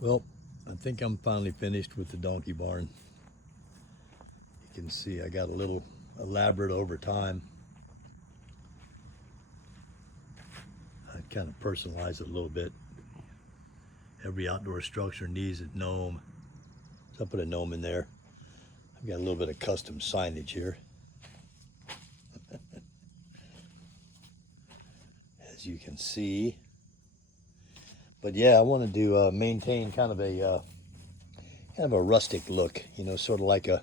Well, I think I'm finally finished with the donkey barn. You can see I got a little elaborate over time. I kind of personalized it a little bit. Every outdoor structure needs a gnome. So I put a gnome in there. I've got a little bit of custom signage here. As you can see. But yeah, I wanted to maintain kind of a rustic look, you know, sort of like a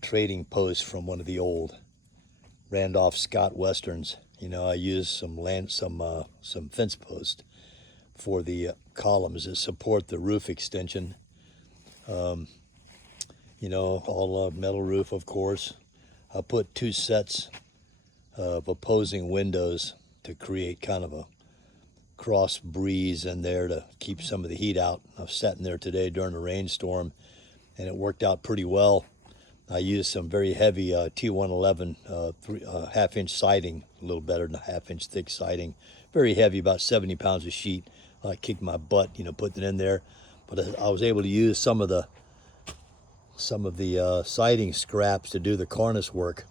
trading post from one of the old Randolph Scott Westerns. You know, I used some fence posts for the columns that support the roof extension. You know, all metal roof, of course. I put two sets of opposing windows to create kind of a cross breeze in there to keep some of the heat out. I've sat in there today during a rainstorm, and it worked out pretty well. I used some very heavy T111 half-inch siding, a little better than a half-inch thick siding. Very heavy, about 70 pounds a sheet. I kicked my butt, you know, putting it in there. But I was able to use some of the siding scraps to do the cornice work.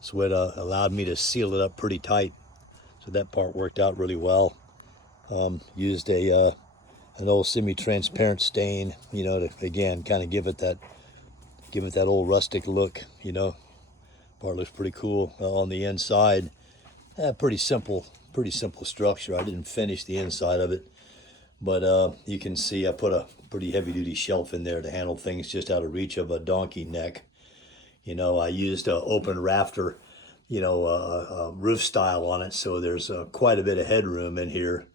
So it allowed me to seal it up pretty tight. So that part worked out really well. Used an old semi-transparent stain, you know, to again kind of give it that old rustic look. You know, part looks pretty cool on the inside. Pretty simple structure. I didn't finish the inside of it, but you can see I put a pretty heavy-duty shelf in there to handle things just out of reach of a donkey neck. You know, I used an open rafter, you know, roof style on it, so there's quite a bit of headroom in here.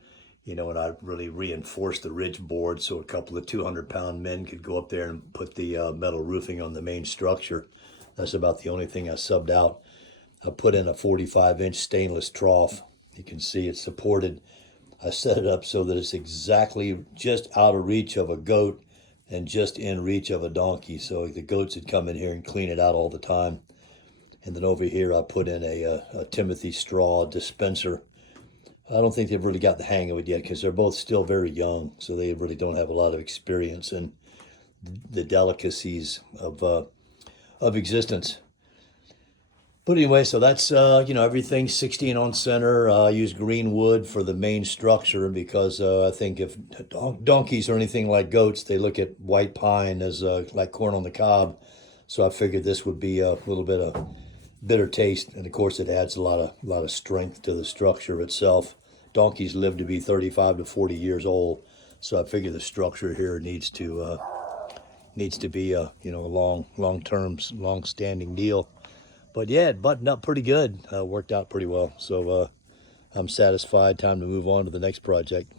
You know, and I really reinforced the ridge board so a couple of 200-pound men could go up there and put the metal roofing on the main structure. That's about the only thing I subbed out. I put in a 45-inch stainless trough. You can see it's supported. I set it up so that it's exactly just out of reach of a goat and just in reach of a donkey. So the goats would come in here and clean it out all the time. And then over here I put in a Timothy straw dispenser. I don't think they've really got the hang of it yet because they're both still very young, so they really don't have a lot of experience in the delicacies of existence. But anyway, so that's you know, everything 16 on center. I use green wood for the main structure because I think if donkeys are anything like goats, they look at white pine as like corn on the cob. So I figured this would be a little bit of bitter taste, and of course it adds a lot of strength to the structure itself. Donkeys live to be 35 to 40 years old, so I figure the structure here needs to be a, you know, a long-standing deal. But yeah, it buttoned up pretty good. Worked out pretty well. So I'm satisfied. Time to move on to the next project.